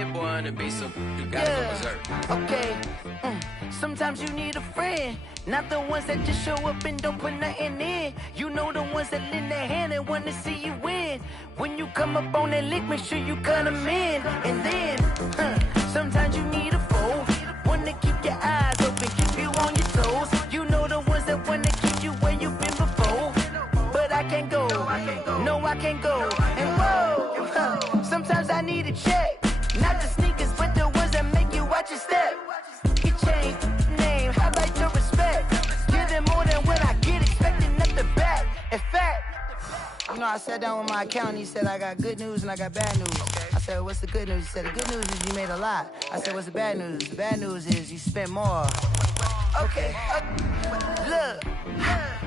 head, boy, on the beat, so you gotta go berserk. Okay. Sometimes you need a friend, not the ones that just show up and don't put nothing in. You know the ones that lend their hand and want to see you win. When you come up on that lick, make sure you cut them in. And then, sometimes you need a foe, one to keep your eyes open, keep you on your toes. You know the ones that want to keep you where you've been before. But I can't go, no, I can't go. And whoa, sometimes I need a check, not the sneakers, but the ones that make you watch your step. You change name, how about your respect? Give them more than what I get, expecting nothing back. In fact, you know, I sat down with my accountant, he said I got good news and I got bad news. I said, what's the good news? He said, the good news is you made a lot. I said, what's the bad news? The bad news is you spent more. Okay, look,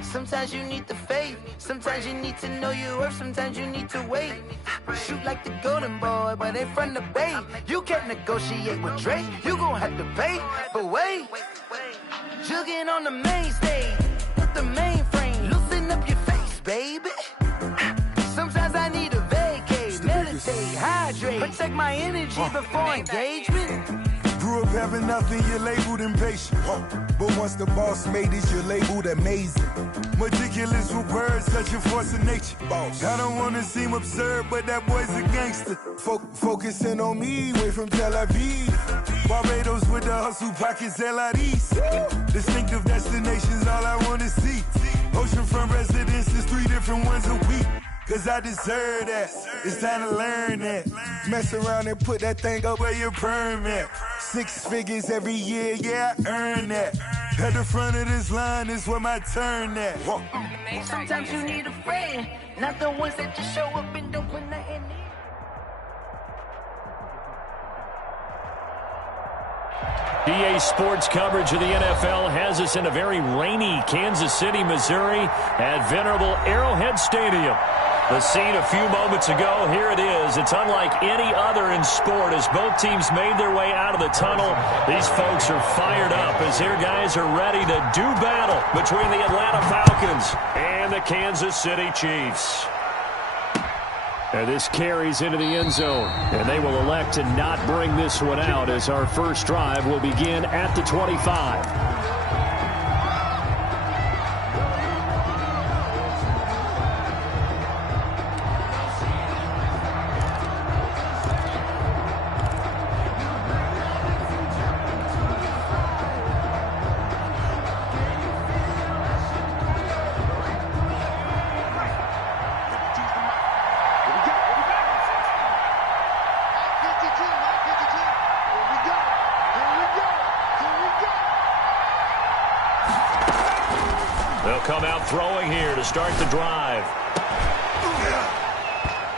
sometimes you need the faith, sometimes you need to know your worth, sometimes you need to wait. Shoot like the golden boy, but they from the bay. You can't negotiate with Drake, you gon' have to pay. But wait, jugging on the main stage, with the mainframe, loosen up your face, baby. Sometimes I need a vacate, meditate, hydrate, protect my energy before engagement. Grew up having nothing, you're labeled impatient. But once the boss made it, you're labeled amazing. Meticulous with words, such a force of nature. I don't wanna seem absurd, but that boy's a gangster. Focusing on me, way from Tel Aviv. Barbados with the hustle pockets, LIDs. Distinctive destinations, all I wanna see. Oceanfront residences, 3 different ones a week. Cause I deserve that, it's time to learn that. Mess around and put that thing up where your permit. 6 figures every year, yeah, I earn that. At the front of this line is where my turn at. Sometimes you need a friend, not the ones that just show up and don't put nothing in. EA Sports coverage of the NFL has us in a very rainy Kansas City, Missouri at venerable Arrowhead Stadium. The scene a few moments ago, here it is. It's unlike any other in sport as both teams made their way out of the tunnel. These folks are fired up as their guys are ready to do battle between the Atlanta Falcons and the Kansas City Chiefs. And this carries into the end zone, and they will elect to not bring this one out as our first drive will begin at the 25. Come out throwing here to start the drive.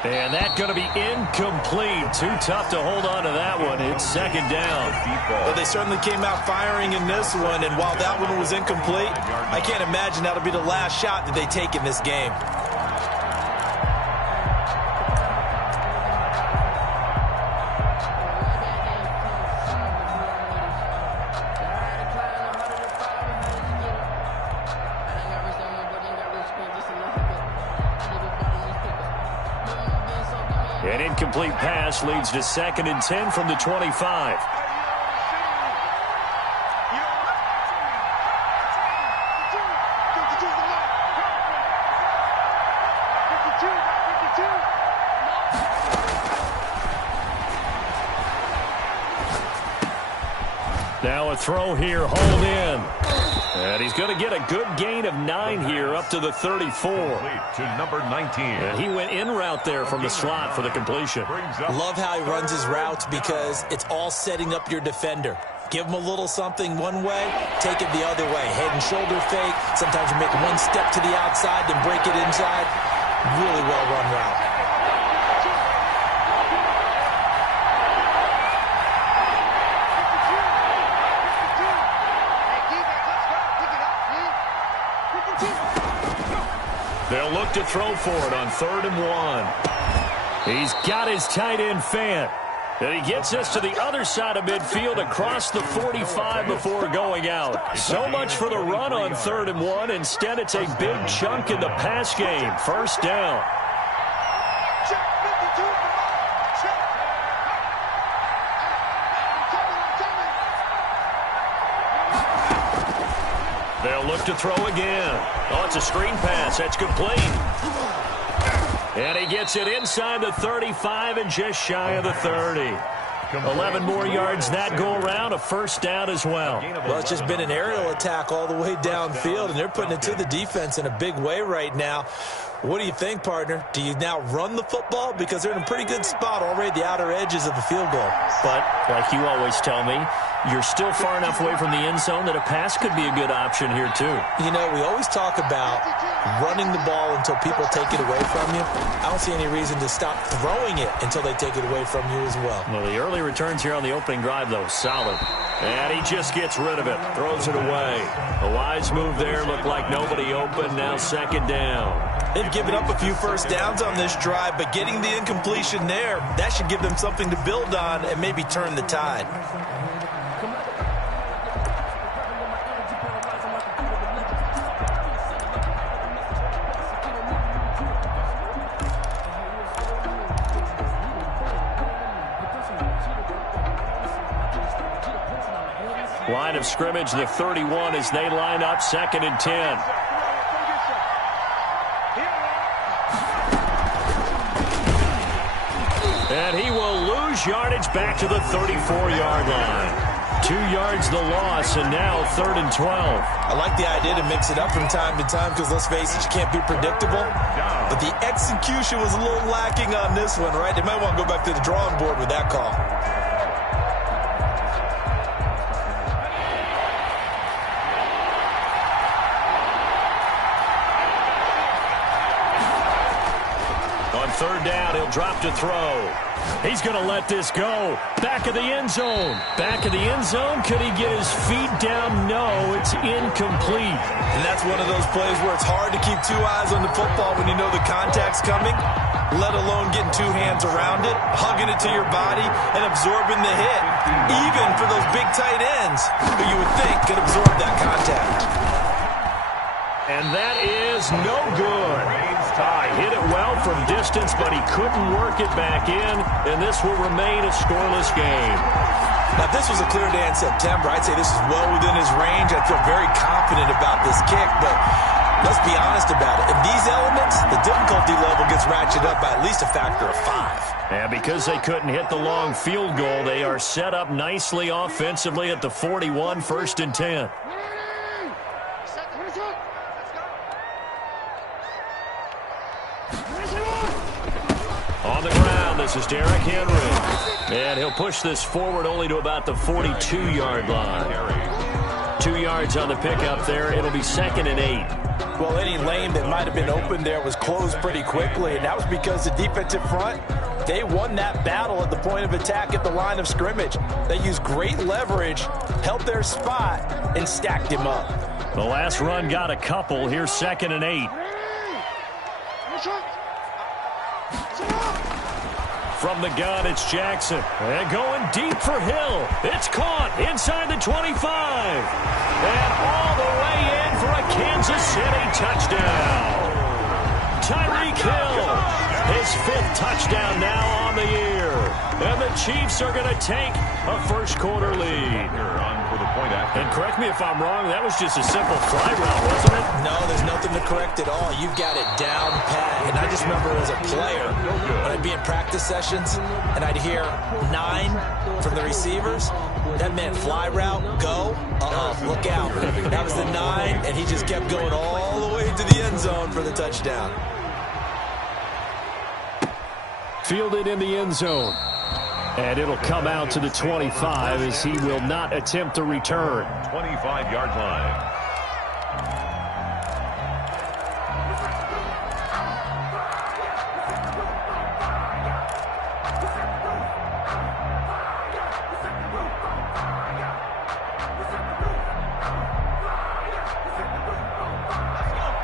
And that's going to be incomplete. Too tough to hold on to that one. It's second down. Well, they certainly came out firing in this one, and while that one was incomplete, I can't imagine that'll be the last shot that they take in this game. An incomplete pass leads to 2nd and 10 from the 25. Now a throw here, hauled in. And he's going to get a good gain of 9 here up to the 34. To number 19. And he went in route there from the slot for the completion. Love how he runs his routes because it's all setting up your defender. Give him a little something one way, take it the other way. Head and shoulder fake. Sometimes you make one step to the outside, then break it inside. Really well run route. They'll look to throw for it on 3rd and 1. He's got his tight end Fant. And he gets us to the other side of midfield across the 45 before going out. So much for the run on 3rd and 1. Instead, it's a big chunk in the pass game. First down. They'll look to throw again. Oh, it's a screen pass. That's complete. And he gets it inside the 35 and just shy of the 30. 11 more yards that go around, a first down as well. Well, it's just been an aerial attack all the way downfield, and they're putting it to the defense in a big way right now. What do you think, partner? Do you now run the football? Because they're in a pretty good spot already at the outer edges of the field goal. But, like you always tell me, you're still far enough away from the end zone that a pass could be a good option here, too. You know, we always talk about running the ball until people take it away from you. I don't see any reason to stop throwing it until they take it away from you as well. Well, the early returns here on the opening drive, though, solid. And he just gets rid of it, throws it away. A wise move there, looked like nobody open, now second down. They've given up a few first downs on this drive, but getting the incompletion there, that should give them something to build on and maybe turn the tide. Line of scrimmage, the 31 as they line up, 2nd and 10. And he will lose yardage back to the 34-yard line. 2 yards the loss, and now 3rd and 12. I like the idea to mix it up from time to time because, let's face it, you can't be predictable. But the execution was a little lacking on this one, right? They might want to go back to the drawing board with that call. On 3rd down, he'll drop to throw. He's going to let this go. Back of the end zone. Back of the end zone. Could he get his feet down? No, it's incomplete. And that's one of those plays where it's hard to keep 2 eyes on the football when you know the contact's coming, let alone getting 2 hands around it, hugging it to your body, and absorbing the hit. Even for those big tight ends who you would think could absorb that contact. And that is no good. Hit it well from distance, but he couldn't work it back in, and this will remain a scoreless game. Now, if this was a clear day in September, I'd say this is well within his range. I feel very confident about this kick, but let's be honest about it. In these elements, the difficulty level gets ratcheted up by at least a factor of 5. And because they couldn't hit the long field goal, they are set up nicely offensively at the 41, 1st and 10. On the ground, this is Derrick Henry. And he'll push this forward only to about the 42-yard line. 2 yards on the pickup there. It'll be 2nd and 8. Well, any lane that might have been open there was closed pretty quickly, and that was because the defensive front, they won that battle at the point of attack at the line of scrimmage. They used great leverage, held their spot, and stacked him up. The last run got a couple. Here's 2nd and 8. From the gun, it's Jackson. And going deep for Hill. It's caught inside the 25. And all the way in for a Kansas City touchdown. Tyreek Hill, his 5th touchdown now on the year. And the Chiefs are going to take a first-quarter lead. And correct me if I'm wrong, that was just a simple fly route, wasn't it? No, there's nothing to correct at all. You've got it down pat. And I just remember as a player, when I'd be in practice sessions, and I'd hear 9 from the receivers, that meant fly route, go, look out. That was the 9, and he just kept going all the way to the end zone for the touchdown. Fielded in the end zone. And it'll come out to the 25 as he will not attempt to return. 25-yard line.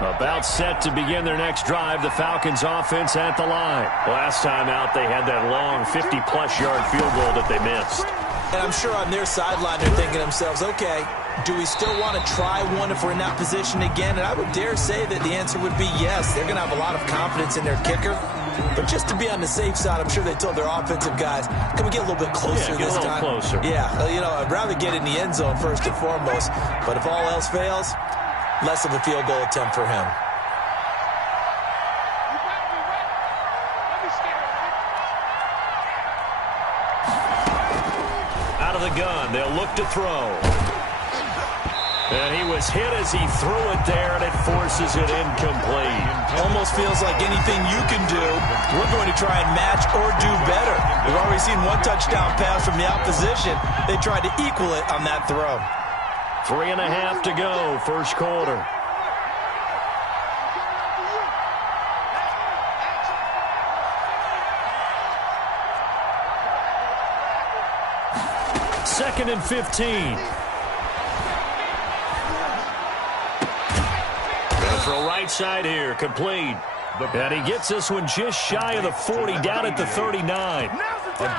About set to begin their next drive, the Falcons offense at the line. Last time out, they had that long 50-plus yard field goal that they missed. And I'm sure on their sideline they're thinking to themselves, okay, do we still want to try one if we're in that position again? And I would dare say that the answer would be yes. They're going to have a lot of confidence in their kicker. But just to be on the safe side, I'm sure they told their offensive guys, can we get a little bit closer this time? Closer. Yeah, you know, I'd rather get in the end zone first and foremost. But if all else fails, less of a field goal attempt for him. Out of the gun, they'll look to throw. And he was hit as he threw it there, and it forces it incomplete. Almost feels like anything you can do, we're going to try and match or do better. We've already seen one touchdown pass from the opposition. They tried to equal it on that throw. 3.5 to go, first quarter. Second and 15. Throw right side here, complete. And he gets this one just shy of the 40, down at the 39.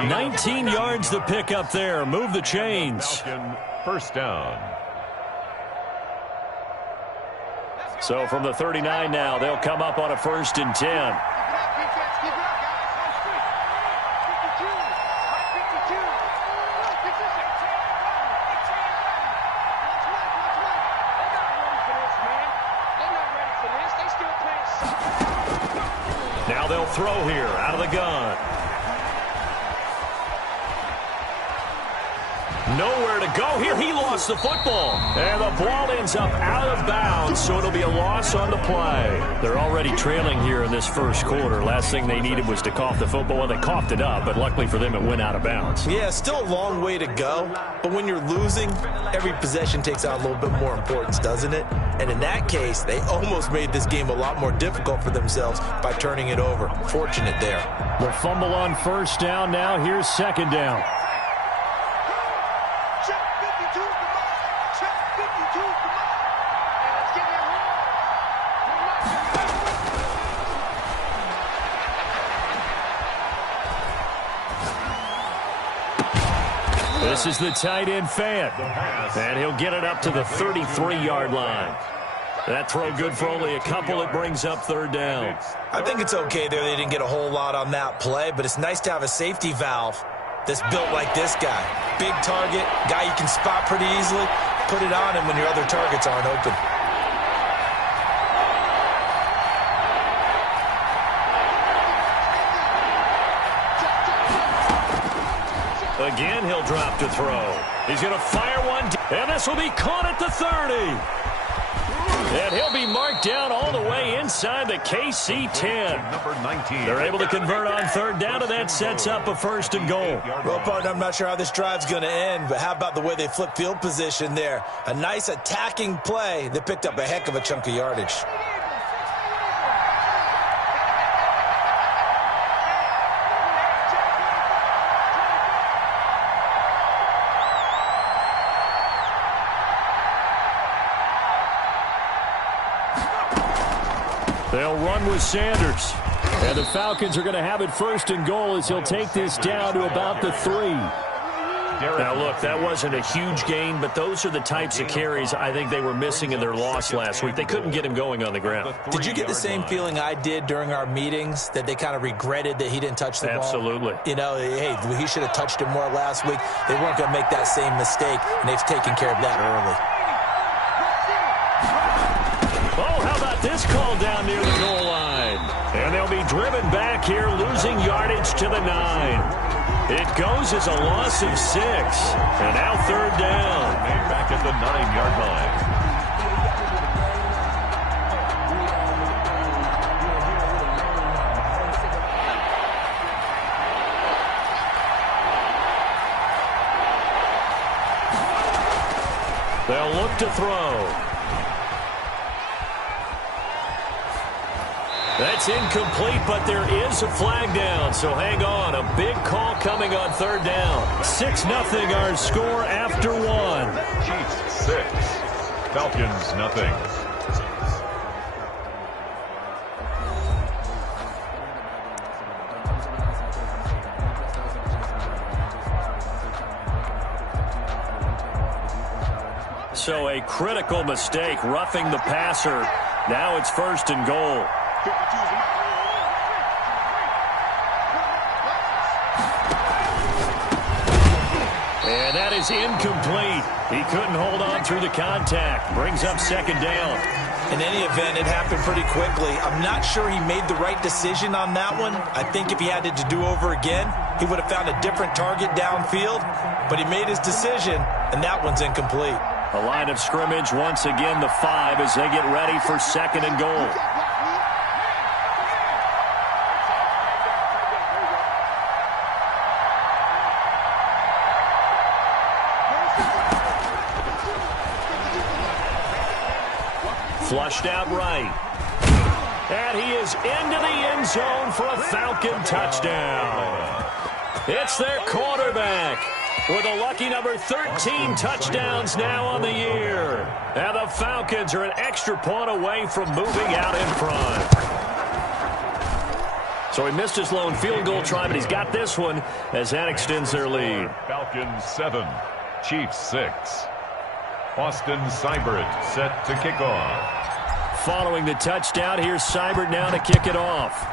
19 yards to pick up there. Move the chains. First down. So from the 39 now, they'll come up on a 1st and 10. Now they'll throw here out of the gun. Nowhere to go here. He lost the football. And the ball ends up out of bounds, so it'll be a loss on the play. They're already trailing here in this first quarter. Last thing they needed was to cough the football. Well, they coughed it up, but luckily for them, it went out of bounds. Yeah, still a long way to go. But when you're losing, every possession takes on a little bit more importance, doesn't it? And in that case, they almost made this game a lot more difficult for themselves by turning it over. Fortunate there. The fumble on first down now. Here's second down. This is the tight end Fant, and he'll get it up to the 33-yard line. That throw good for only a couple. It brings up third down. I think it's okay there. They didn't get a whole lot on that play, but it's nice to have a safety valve that's built like this guy. Big target, guy you can spot pretty easily. Put it on him when your other targets aren't open. Again, he'll drop to throw. He's going to fire one, and this will be caught at the 30. And he'll be marked down all the way inside the KC 10. Number 19. They're able to convert on third down, and that sets up a 1st and goal. Well, partner, I'm not sure how this drive's going to end, but how about the way they flip field position there? A nice attacking play that picked up a heck of a chunk of yardage. They'll run with Sanders. And the Falcons are going to have it 1st and goal as he'll take this down to about the 3. Now, look, that wasn't a huge gain, but those are the types of carries I think they were missing in their loss last week. They couldn't get him going on the ground. Did you get the same feeling I did during our meetings, that they kind of regretted that he didn't touch the ball? Absolutely. You know, hey, he should have touched it more last week. They weren't going to make that same mistake, and they've taken care of that early. Oh, how about this call down near the goal line? And they'll be driven back here, losing yardage to the 9. It goes as a loss of 6. And now third down. Back at the 9-yard line. They'll look to throw. That's incomplete, but there is a flag down, so hang on. A big call coming on third down. 6-0 our score after 1. Chiefs 6. Falcons nothing. So a critical mistake, roughing the passer. Now it's 1st and goal. And that is incomplete. He couldn't hold on through the contact. Brings up second down. In any event, it happened pretty quickly. I'm not sure he made the right decision on that one. I think if he had it to do over again, he would have found a different target downfield. But he made his decision, and that one's incomplete. A line of scrimmage, once again, the 5 as they get ready for second and goal. Flushed out right. And he is into the end zone for a Falcon touchdown. It's their quarterback with a lucky number 13 touchdowns now on the year. And the Falcons are an extra point away from moving out in front. So he missed his lone field goal try, but he's got this one as that extends their lead. Falcons 7, Chiefs 6. Austin Seibert set to kick off. Following the touchdown, here's Seibert now to kick it off.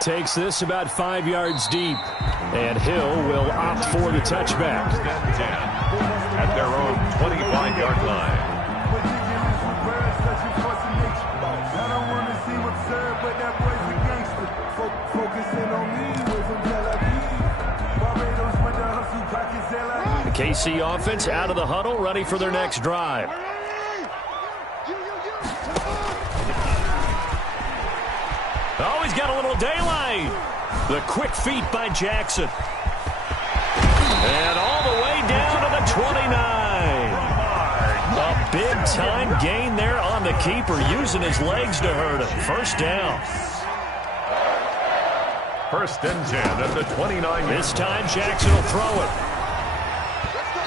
Takes this about 5 yards deep. And Hill will opt for the touchback. 10 at their own 25-yard line. I don't want to seem absurd, but that boy's a gangster. Focusing on me, way from Tel Aviv. Barbados with the hustle, pockets L.I.E. The KC offense out of the huddle, ready for their next drive. Oh, he's got a little daylight. The quick feet by Jackson. And all the way down to the 29. A big-time gain there on the keeper, using his legs to hurt him. First down. First and 10 at the 29. This time Jackson will throw it.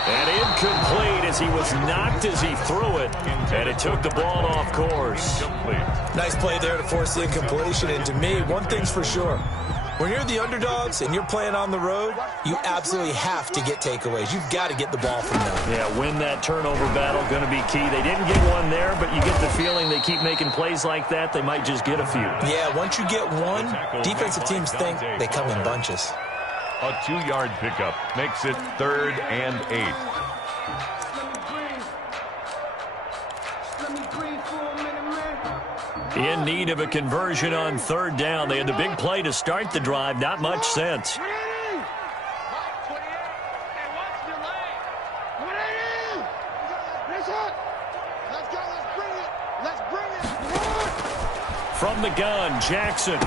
And incomplete as he was knocked as he threw it. And it took the ball off course. Nice play there to force the incompletion. And to me, one thing's for sure. When you're the underdogs and you're playing on the road, you absolutely have to get takeaways. You've got to get the ball from them. Yeah, win that turnover battle, going to be key. They didn't get one there, but you get the feeling they keep making plays like that, they might just get a few. Yeah, once you get one, defensive teams think they come in bunches. A 2-yard pickup makes it 3rd and 8. In need of a conversion on 3rd down. They had the big play to start the drive. Not much sense. From the gun, Jackson.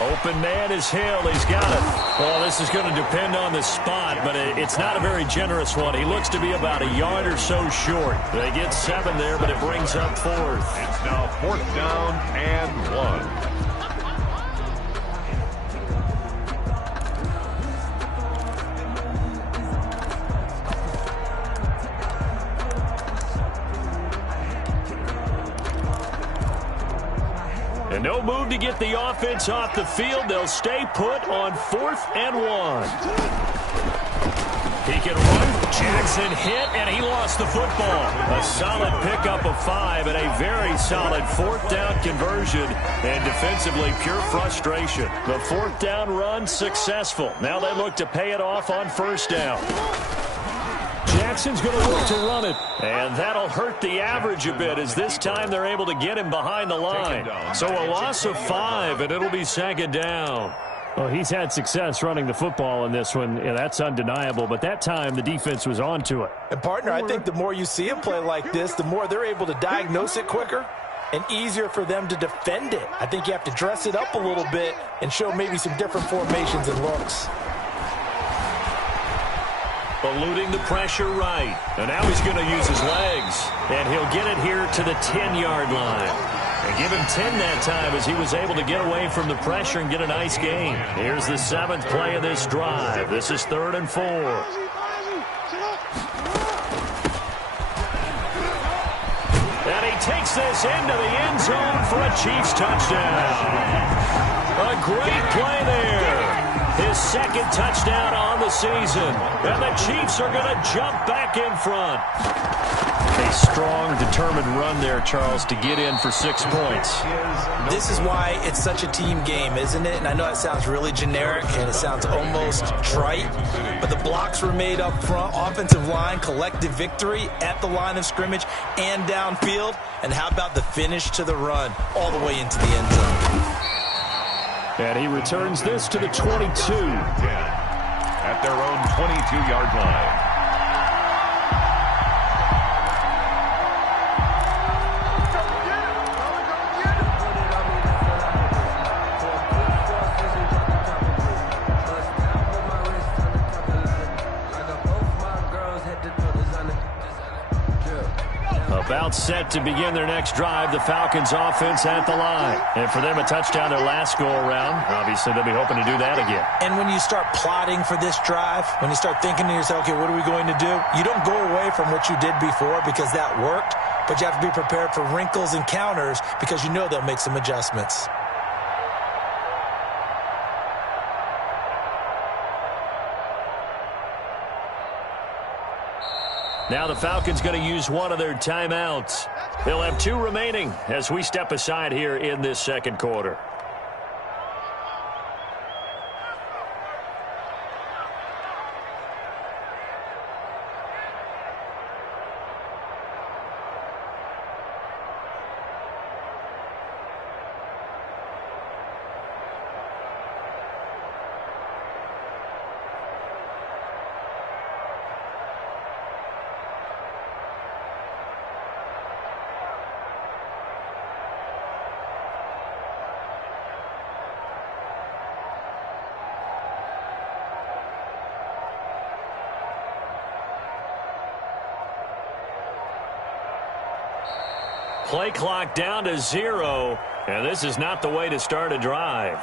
Open man is Hill. He's got it. Well, this is going to depend on the spot, but it's not a very generous one. He looks to be about a yard or so short. They get 7 there, but it brings up 4th. It's now 4th down and 1. And no move to get the offense off the field. They'll stay put on 4th and 1. He can run. Jackson hit, and he lost the football. A solid pickup of 5 and a very solid 4th down conversion. And defensively, pure frustration. The 4th down run successful. Now they look to pay it off on 1st down. Jackson's going to look to run it. And that'll hurt the average a bit as this time they're able to get him behind the line. So a loss of 5, and it'll be 2nd down. Well, he's had success running the football in this one. Yeah, that's undeniable. But that time, the defense was on to it. And, partner, I think the more you see him play like this, the more they're able to diagnose it quicker and easier for them to defend it. I think you have to dress it up a little bit and show maybe some different formations and looks. Eluding the pressure right. And now he's going to use his legs. And he'll get it here to the 10-yard line. And give him 10 that time as he was able to get away from the pressure and get a nice gain. Here's the 7th play of this drive. This is 3rd and 4. And he takes this into the end zone for a Chiefs touchdown. A great play there. his second touchdown on the season. And the Chiefs are going to jump back in front. A strong, determined run there, Charles, to get in for 6 points. This is why it's such a team game, isn't it? And I know that sounds really generic and it sounds almost trite, but the blocks were made up front, offensive line, collective victory at the line of scrimmage and downfield. And how about the finish to the run all the way into the end zone? And he returns this to the 22. At their own 22-yard line. About set to begin their next drive, the Falcons offense at the line. And for them, a touchdown their last go-around. Obviously, they'll be hoping to do that again. And when you start plotting for this drive, when you start thinking to yourself, okay, what are we going to do? You don't go away from what you did before because that worked, but you have to be prepared for wrinkles and counters because you know they'll make some adjustments. Now the Falcons going to use one of their timeouts. They'll have 2 remaining as we step aside here in this second quarter. Play clock down to 0, and this is not the way to start a drive.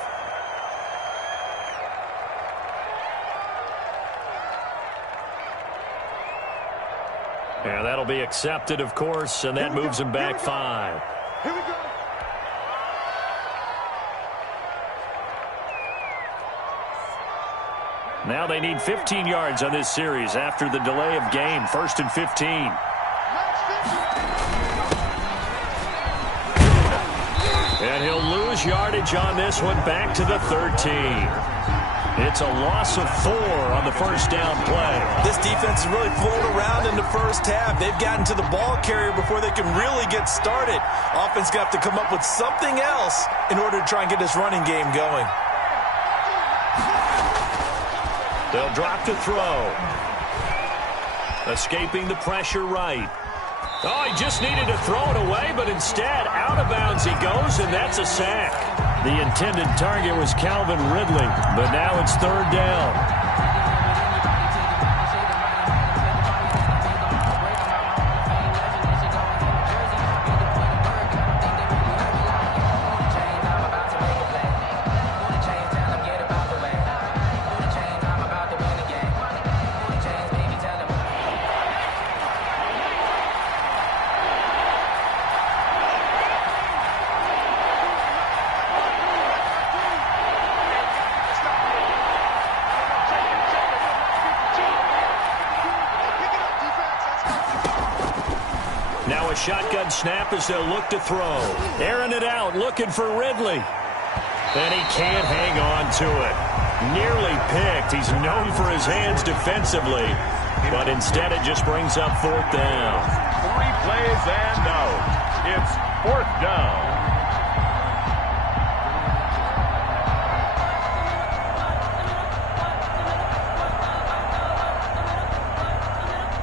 And that'll be accepted, of course, and that moves them back 5. Here we go. Now they need 15 yards on this series after the delay of game. 1st and 15. And he'll lose yardage on this one, back to the 13. It's a loss of 4 on the first down play. This defense has really flown around in the first half. They've gotten to the ball carrier before they can really get started. Offense going to have to come up with something else in order to try and get this running game going. They'll drop to throw. Escaping the pressure right. Oh, he just needed to throw it away, but instead, out of bounds he goes, and that's a sack. The intended target was Calvin Ridley, but now it's 3rd down. Now a shotgun snap as they'll look to throw. Airing it out, looking for Ridley. And he can't hang on to it. Nearly picked. He's known for his hands defensively. But instead it just brings up 4th down. 3 plays and out. It's 4th down.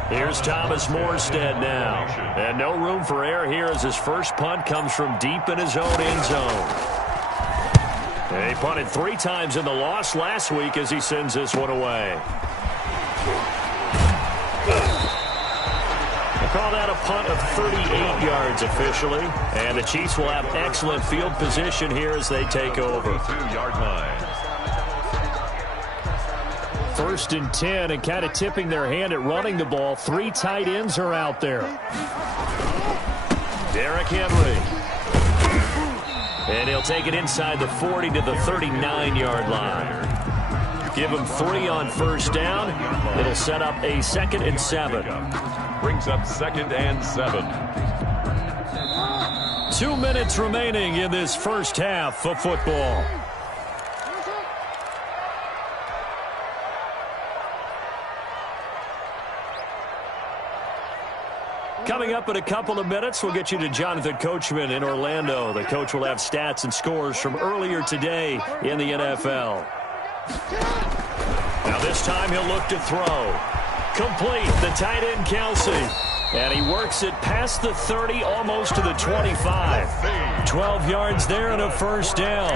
Here's Thomas Morstead now. And no room for error here as his first punt comes from deep in his own end zone. And he punted 3 times in the loss last week as he sends this one away. We'll call that a punt of 38 yards officially. And the Chiefs will have excellent field position here as they take over. 2-yard line. 1st and 10, and kind of tipping their hand at running the ball. 3 tight ends are out there. Derrick Henry. And he'll take it inside the 40 to the 39-yard line. Give him 3 on first down. It'll set up a 2nd and 7. Brings up 2nd and 7. 2 minutes remaining in this first half of football. Coming up in a couple of minutes, we'll get you to Jonathan Coachman in Orlando. The coach will have stats and scores from earlier today in the NFL. Now this time he'll look to throw. Complete, the tight end Kelsey. And he works it past the 30, almost to the 25. 12 yards there and a first down.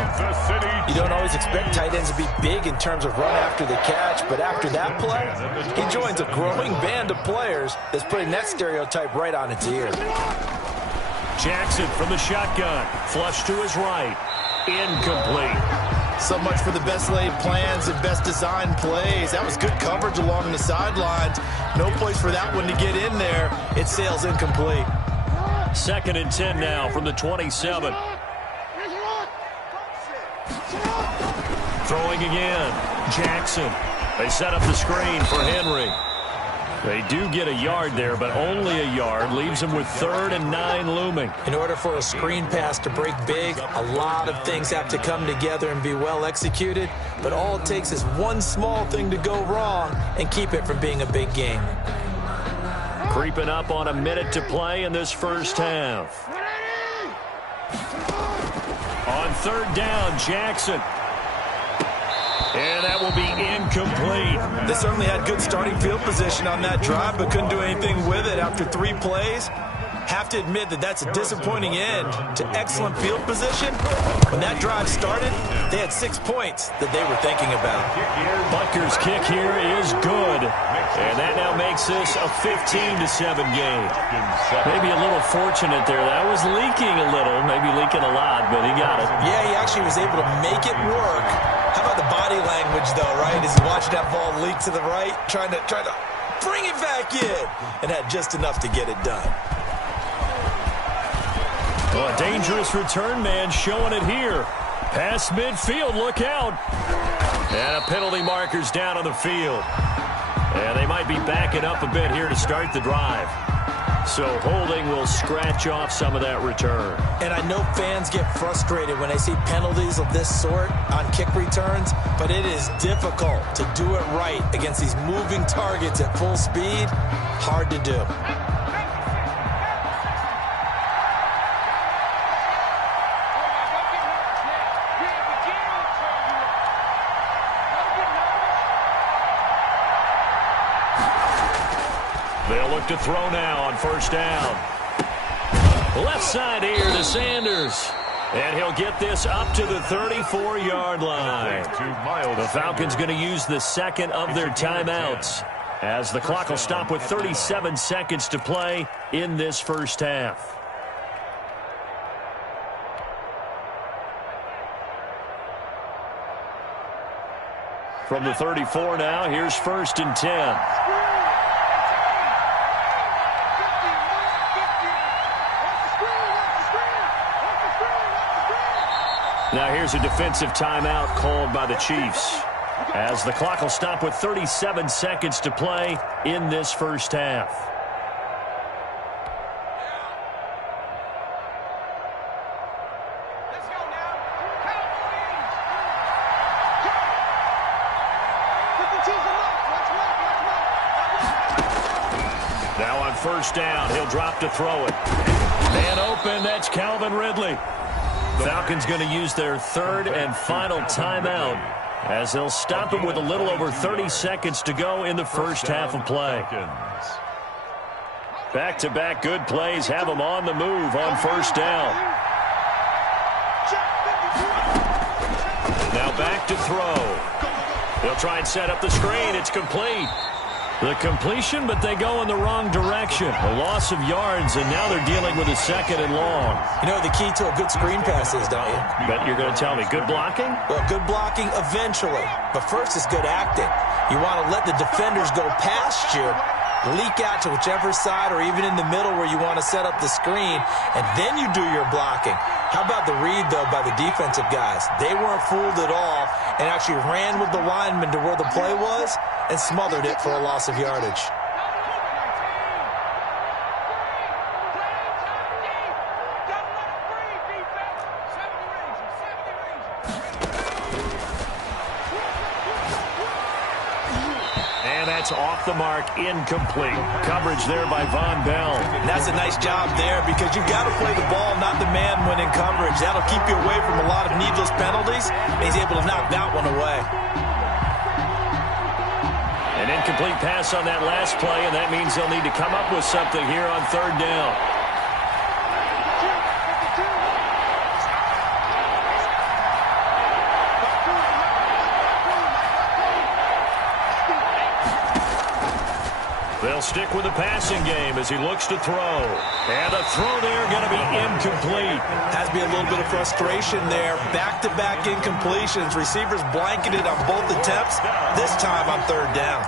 You don't always expect tight ends to be big in terms of run after the catch, but after that play, he joins a growing band of players that's putting that stereotype right on its ear. Jackson from the shotgun. Flush to his right. Incomplete. So much for the best laid plans and best designed plays. That was good coverage along the sidelines. No place for that one to get in there. It sails incomplete. 2nd and 10 now from the 27. Throwing again. Jackson. They set up the screen for Henry. They do get a yard there, but only a yard. Leaves them with 3rd and 9 looming. In order for a screen pass to break big, a lot of things have to come together and be well executed. But all it takes is one small thing to go wrong and keep it from being a big game. Creeping up on a minute to play in this first half. On 3rd down, Jackson. And that will be incomplete. They certainly had good starting field position on that drive, but couldn't do anything with it after 3 plays. Have to admit that that's a disappointing end to excellent field position. When that drive started, they had 6 points that they were thinking about. Butker's kick here is good. And that now makes this a 15-7 game. Maybe a little fortunate there. That was leaking a little, maybe leaking a lot, but he got it. Yeah, he actually was able to make it work. How about the body language, though, right? As he watched that ball leak to the right, trying to bring it back in, and had just enough to get it done. Well, a dangerous return man showing it here. Past midfield, look out. And a penalty marker's down on the field. And they might be backing up a bit here to start the drive. So holding will scratch off some of that return. And I know fans get frustrated when they see penalties of this sort on kick returns, but it is difficult to do it right against these moving targets at full speed. Hard to do. They'll look to throw now on first down. Left side here to Sanders. And he'll get this up to the 34-yard line. The Falcons going to use the 2nd of their timeouts as the clock will stop with 37 seconds to play in this first half. From the 34 now, here's 1st and 10. Now here's a defensive timeout called by the Chiefs as the clock will stop with 37 seconds to play in this first half. Now on first down, he'll drop to throw it. Man open, that's Calvin Ridley. Falcons going to use their 3rd and final timeout as they'll stop him with a little over 30 seconds to go in the first half of play. Back-to-back good plays have them on the move on first down. Now back to throw. They'll try and set up the screen. It's complete. The completion, but they go in the wrong direction. A loss of yards, and now they're dealing with a 2nd and long. You know what the key to a good screen pass is, don't you? Bet you're going to tell me. Good blocking? Well, good blocking eventually. But first is good acting. You want to let the defenders go past you, leak out to whichever side or even in the middle where you want to set up the screen, and then you do your blocking. How about the read read, though, by the defensive guys. They weren't fooled at all and actually ran with the lineman to where the play was and smothered it for a loss of yardage. Off the mark, incomplete. Coverage there by Von Bell. And that's a nice job there because you've got to play the ball, not the man when in coverage. That'll keep you away from a lot of needless penalties. And he's able to knock that one away. An incomplete pass on that last play, and that means they'll need to come up with something here on third down. They'll stick with the passing game as he looks to throw. And the throw there going to be incomplete. Has to be a little bit of frustration there. Back-to-back incompletions. Receivers blanketed on both attempts, this time on third down.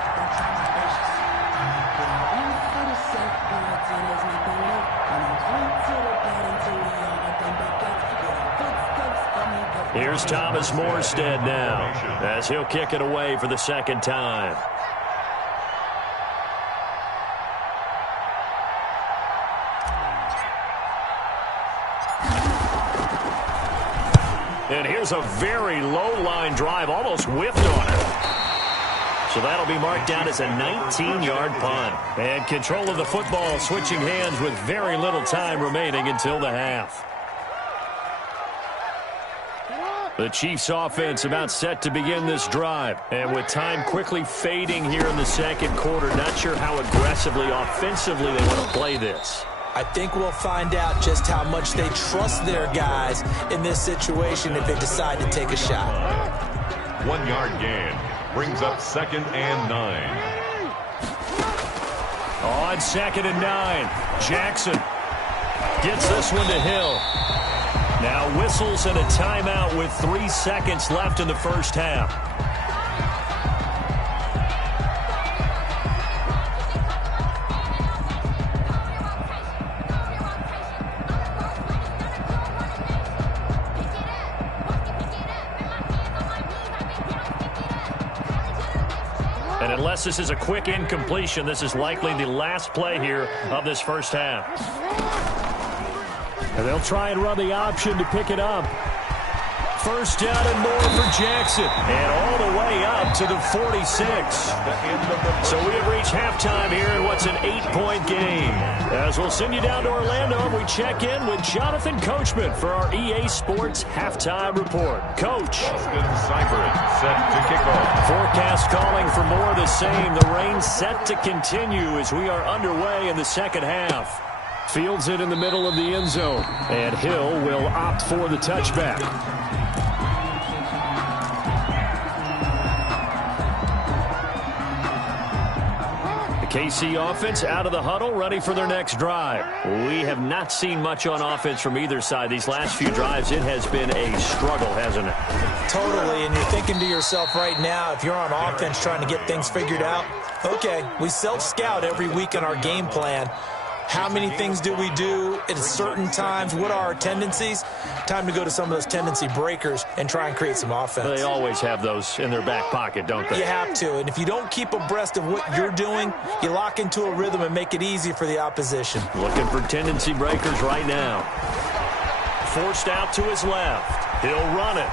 Here's Thomas Morstead now as he'll kick it away for the second time. And here's a very low line drive, almost whiffed on it. So that'll be marked down as a 19-yard punt. And control of the football switching hands with very little time remaining until the half. The Chiefs offense about set to begin this drive. And with time quickly fading here in the second quarter, not sure how aggressively, offensively they want to play this. I think we'll find out just how much they trust their guys in this situation if they decide to take a shot. 1 yard gain brings up 2nd and 9. On 2nd and 9, Jackson gets this one to Hill. Now whistles and a timeout with 3 seconds left in the first half. And unless this is a quick incompletion, this is likely the last play here of this first half. And they'll try and run the option to pick it up. First down and more for Jackson. And all the way up to the 46. So we have reached halftime here in what's an 8-point game. As we'll send you down to Orlando, we check in with Jonathan Coachman for our EA Sports Halftime Report. Coach. Austin Seibert set to kick off. Forecast calling for more of the same. The rain set to continue as we are underway in the second half. Fields it in the middle of the end zone. And Hill will opt for the touchback. KC offense out of the huddle, ready for their next drive. We have not seen much on offense from either side. These last few drives, it has been a struggle, hasn't it? Totally, and you're thinking to yourself right now, if you're on offense trying to get things figured out, okay, we self-scout every week in our game plan. How many things do we do at certain times? What are our tendencies? Time to go to some of those tendency breakers and try and create some offense. They always have those in their back pocket, don't they? You have to, and if you don't keep abreast of what you're doing, you lock into a rhythm and make it easy for the opposition. Looking for tendency breakers right now. Forced out to his left. He'll run it.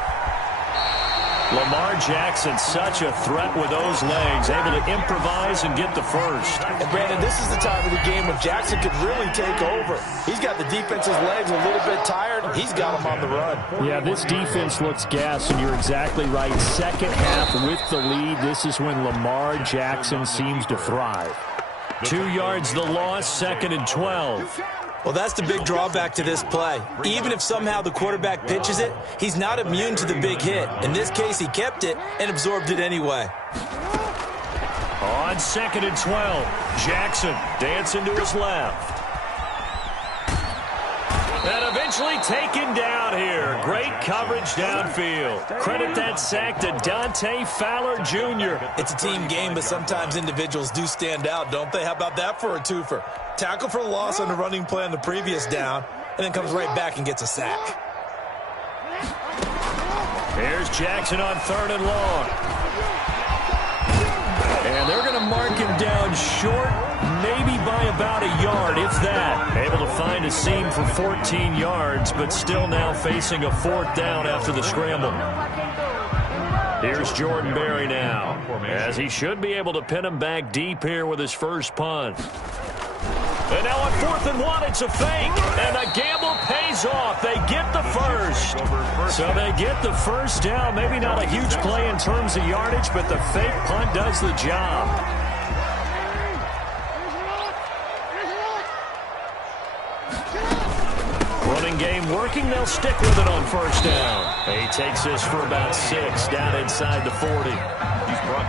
Lamar Jackson, such a threat with those legs, able to improvise and get the first. And Brandon, this is the time of the game when Jackson could really take over. He's got the defense's legs a little bit tired. He's got them on the run. Yeah, this defense looks gassed, and you're exactly right. Second half with the lead, this is when Lamar Jackson seems to thrive. 2 yards the loss, 2nd and 12. Well, that's the big drawback to this play. Even if somehow the quarterback pitches it, he's not immune to the big hit. In this case, he kept it and absorbed it anyway. On 2nd and 12, Jackson dancing to his left. And eventually taken down here. Great coverage downfield. Credit that sack to Dante Fowler Jr. It's a team game, but sometimes individuals do stand out, don't they? How about that for a twofer? Tackle for loss on the running play on the previous down, and then comes right back and gets a sack. Here's Jackson on 3rd and long. And they're going to mark him down short, maybe by about a yard, if that. Able to find a seam for 14 yards, but still now facing a 4th down after the scramble. Here's Jordan Berry now, as he should be able to pin him back deep here with his first punt. And now on 4th and 1, it's a fake, and the gamble pays off. They get the first. So they get the first down. Maybe not a huge play in terms of yardage, but the fake punt does the job. Running game working. They'll stick with it on 1st down. He takes this for about 6 down inside the 40.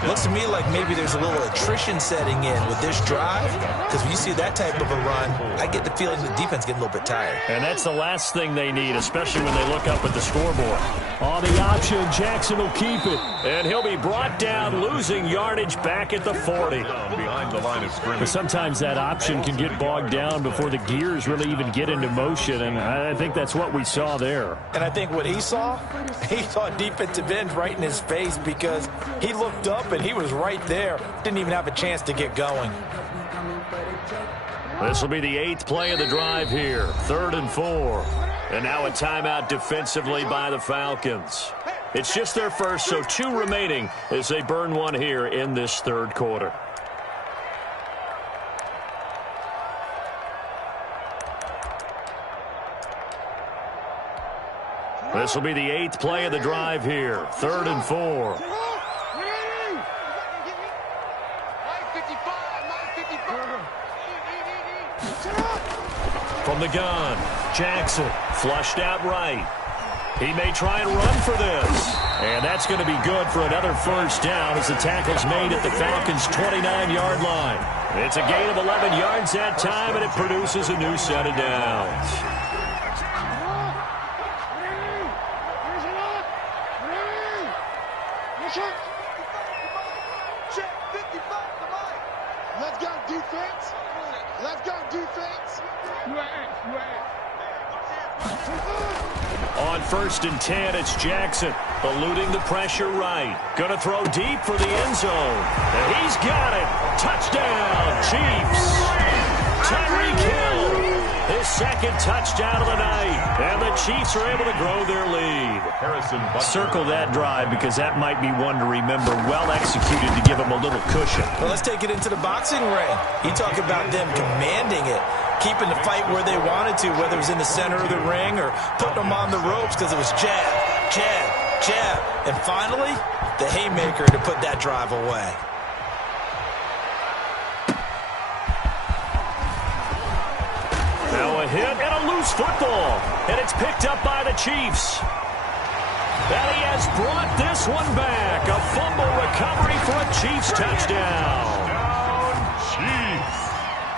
Looks to me like maybe there's a little attrition setting in with this drive, because when you see that type of a run, I get the feeling the defense getting a little bit tired. And that's the last thing they need, especially when they look up at the scoreboard. On the option, Jackson will keep it. And he'll be brought down, losing yardage back at the 40. Behind the line of scrimmage. But sometimes that option can get bogged down before the gears really even get into motion, and I think that's what we saw there. And I think what he saw defensive end right in his face, because he looked up and he was right there. Didn't even have a chance to get going. This will be the 8th play of the drive here. 3rd and 4. And now a timeout defensively by the Falcons. It's just their first, so 2 remaining as they burn one here in this 3rd quarter. This will be the 8th play of the drive here. 3rd and 4. From the gun, Jackson flushed out right. He may try and run for this. And that's going to be good for another first down as the tackle's made at the Falcons' 29-yard line. It's a gain of 11 yards that time, and it produces a new set of downs. Let's go defense. Let's go defense. On 1st and 10, it's Jackson, eluding the pressure right. Gonna throw deep for the end zone. And he's got it. Touchdown, Chiefs. Tyreek Hill, his 2nd touchdown of the night. And the Chiefs are able to grow their lead. Circle that drive, because that might be one to remember. Well executed to give them a little cushion. Well, let's take it into the boxing ring. You talk about them commanding it, keeping the fight where they wanted to, whether it was in the center of the ring or putting them on the ropes, because it was jab, jab, jab. And finally, the haymaker to put that drive away. Now a hit and a loose football. And it's picked up by the Chiefs. And he has brought this one back. A fumble recovery for a Chiefs touchdown. Chiefs.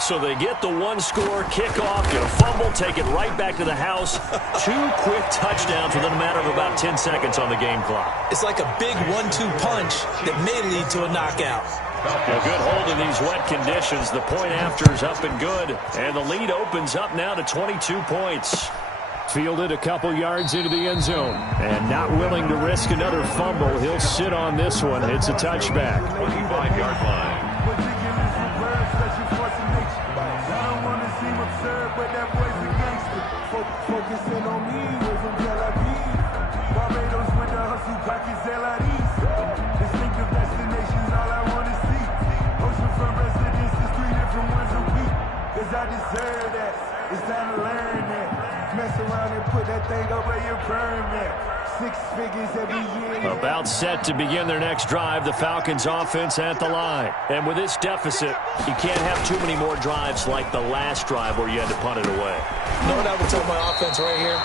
So they get the 1-score kickoff, get a fumble, take it right back to the house. 2 quick touchdowns within a matter of about 10 seconds on the game clock. It's like a big 1-2 punch that may lead to a knockout. A good hold in these wet conditions. The point after is up and good. And the lead opens up now to 22 points. Fielded a couple yards into the end zone. And not willing to risk another fumble. He'll sit on this one. It's a touchback. 25-yard line. Focusing on me, was from Tel Aviv. Barbados with the hustle, pockets LIDs. Distinctive destinations, all I want to see. Oceanfront residences, 3 different ones a week. Cause I deserve that. It's time to learn that. Mess around and put that thing up where your permit. 6 figures every year. About set to begin their next drive, the Falcons offense at the line. And with this deficit, you can't have too many more drives like the last drive where you had to punt it away. You know what I would tell my offense right here?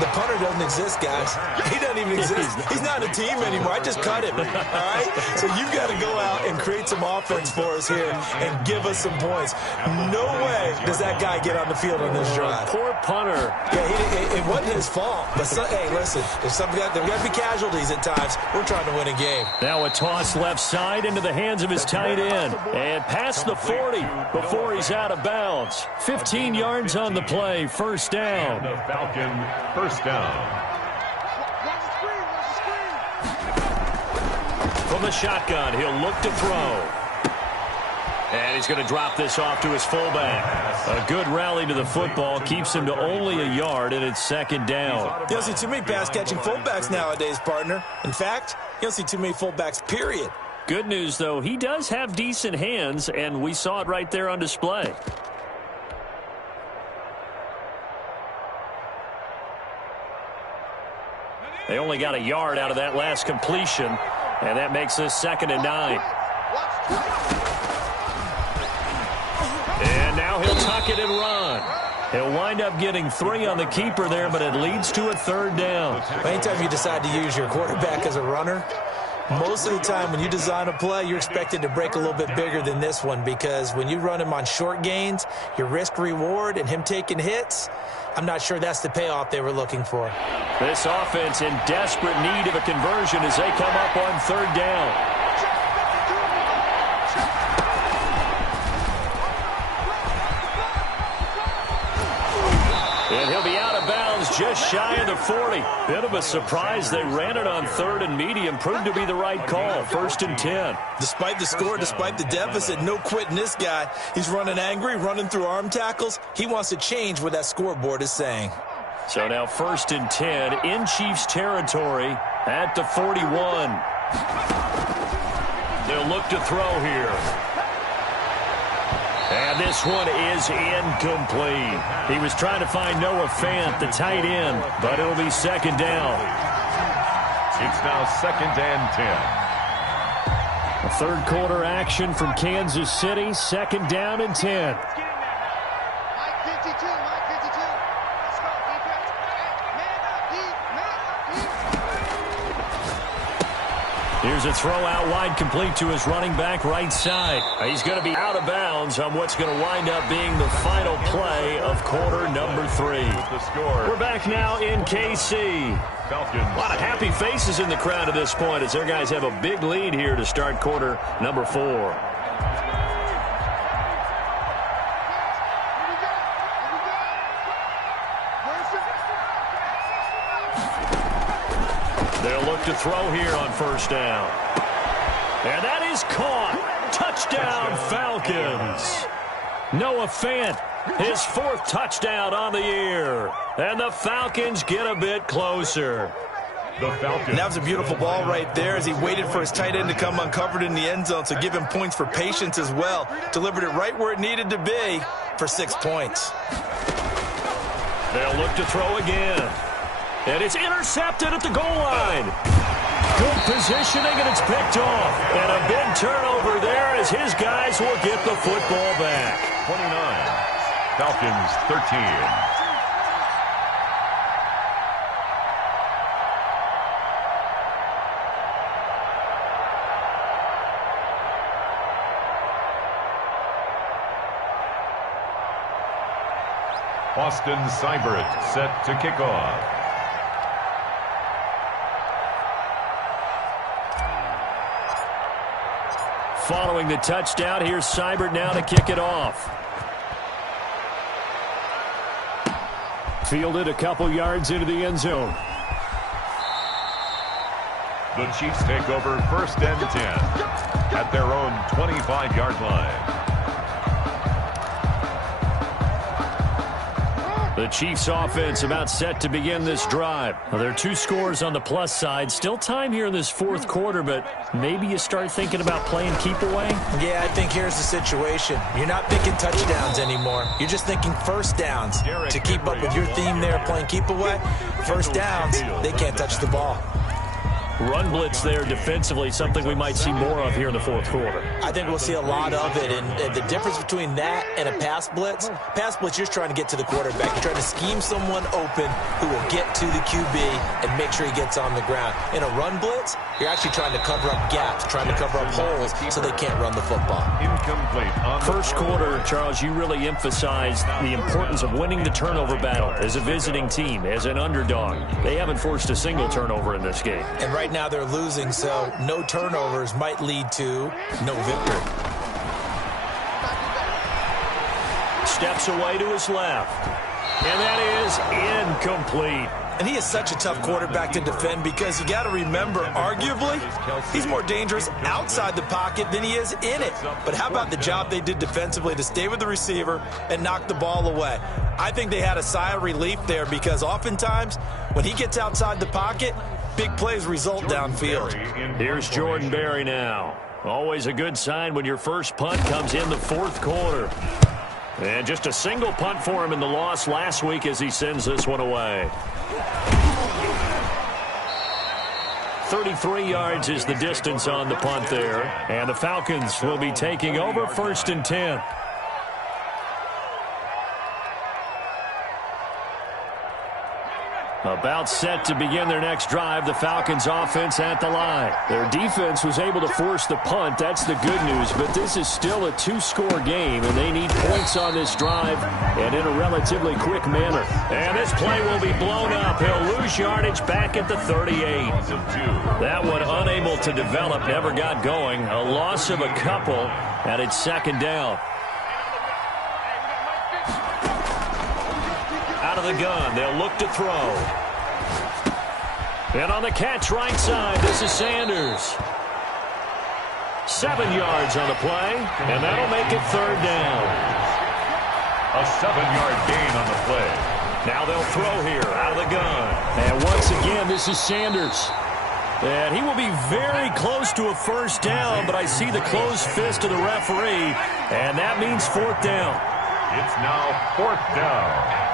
The punter doesn't exist, guys. He doesn't even exist. He's not a team anymore. I just cut him, all right? So you've got to go out and create some offense for us here and give us some points. No way does that guy get on the field on this drive. Poor punter. Yeah, it wasn't his fault. But, hey, listen, there's got to be casualties at times. We're trying to win a game. Now a toss left side into the hands of his tight end. And past the 40 before he's out of bounds. 15 yards on the play, first down. The Falcon, first down. From the shotgun, he'll look to throw. And he's going to drop this off to his fullback. A good rally to the football keeps him to only a yard, and it's second down. You don't see too many pass-catching fullbacks nowadays, partner. In fact, you don't see too many fullbacks, period. Good news, though, he does have decent hands, and we saw it right there on display. They only got a yard out of that last completion, and that makes this 2nd and 9. And now he'll tuck it and run. He'll wind up getting 3 on the keeper there, but it leads to a 3rd down. Anytime you decide to use your quarterback as a runner, most of the time when you design a play, you're expected to break a little bit bigger than this one, because when you run him on short gains, your risk-reward and him taking hits, I'm not sure that's the payoff they were looking for. This offense in desperate need of a conversion as they come up on 3rd down. And he'll be out of bounds just shy of the 40. Bit of a surprise. They ran it on 3rd and medium. Proved to be the right call. 1st and 10. Despite the score, despite the deficit, no quitting this guy. He's running angry, running through arm tackles. He wants to change what that scoreboard is saying. So now 1st and 10 in Chiefs territory at the 41. They'll look to throw here. And this one is incomplete. He was trying to find Noah Fant, the tight end, but it'll be 2nd down. It's now 2nd and 10. A 3rd quarter action from Kansas City, 2nd down and 10. Mike 52, Mike 52. Let's go, defense. Man up, deep, man up, deep. Here's a throw out wide, complete to his running back right side. He's going to be out of bounds on what's going to wind up being the final play of quarter number 3. We're back now in KC. Falcons. A lot of happy faces in the crowd at this point as their guys have a big lead here to start quarter number 4. They'll look to throw here on 1st down. And that is caught. Touchdown, Falcons. Noah Fant, his 4th touchdown on the year. And the Falcons get a bit closer. The Falcons. That was a beautiful ball right there as he waited for his tight end to come uncovered in the end zone, so give him points for patience as well. Delivered it right where it needed to be for 6 points. They'll look to throw again. And it's intercepted at the goal line. Good positioning, and it's picked off. And a big turnover there as his guys will get the football back. 29. Falcons 13. Austin Seibert set to kick off. Following the touchdown, here's Seibert now to kick it off. Fielded a couple yards into the end zone. The Chiefs take over 1st and 10 at their own 25-yard line. The Chiefs offense about set to begin this drive. Well, there are 2 scores on the plus side. Still time here in this 4th quarter, but maybe you start thinking about playing keep away? Yeah, I think here's the situation. You're not thinking touchdowns anymore. You're just thinking 1st downs. To keep up with your theme there, playing keep away, 1st downs, they can't touch the ball. Run blitz there defensively, something we might see more of here in the 4th quarter. I think we'll see a lot of it, and the difference between that and a pass blitz, you're just trying to get to the quarterback. You're trying to scheme someone open who will get to the QB and make sure he gets on the ground. In a run blitz, you're actually trying to cover up gaps, trying to cover up holes so they can't run the football. Incomplete. 1st quarter, Charles, you really emphasized the importance of winning the turnover battle as a visiting team, as an underdog. They haven't forced a single turnover in this game. And right now they're losing, so no turnovers might lead to no victory. Steps away to his left. And that is incomplete. And he is such a tough quarterback to defend because you got to remember, arguably, he's more dangerous outside the pocket than he is in it. But how about the job they did defensively to stay with the receiver and knock the ball away? I think they had a sigh of relief there because oftentimes when he gets outside the pocket, big plays result downfield. Here's Jordan Berry now. Always a good sign when your first punt comes in the fourth quarter. And just a single punt for him in the loss last week as he sends this one away. 33 yards is the distance on the punt there. And the Falcons will be taking over 1st and 10. About set to begin their next drive, the Falcons offense at the line. Their defense was able to force the punt. That's the good news, but this is still a 2-score game, and they need points on this drive and in a relatively quick manner. And this play will be blown up. He'll lose yardage back at the 38. That one unable to develop, never got going. A loss of a couple, and it's 2nd down. Out of the gun, they'll look to throw. And on the catch right side, this is Sanders. 7 yards on the play, and that'll make it 3rd down. A 7-yard gain on the play. Now they'll throw here, out of the gun. And once again, this is Sanders. And he will be very close to a 1st down, but I see the closed fist of the referee, and that means 4th down. It's now 4th down.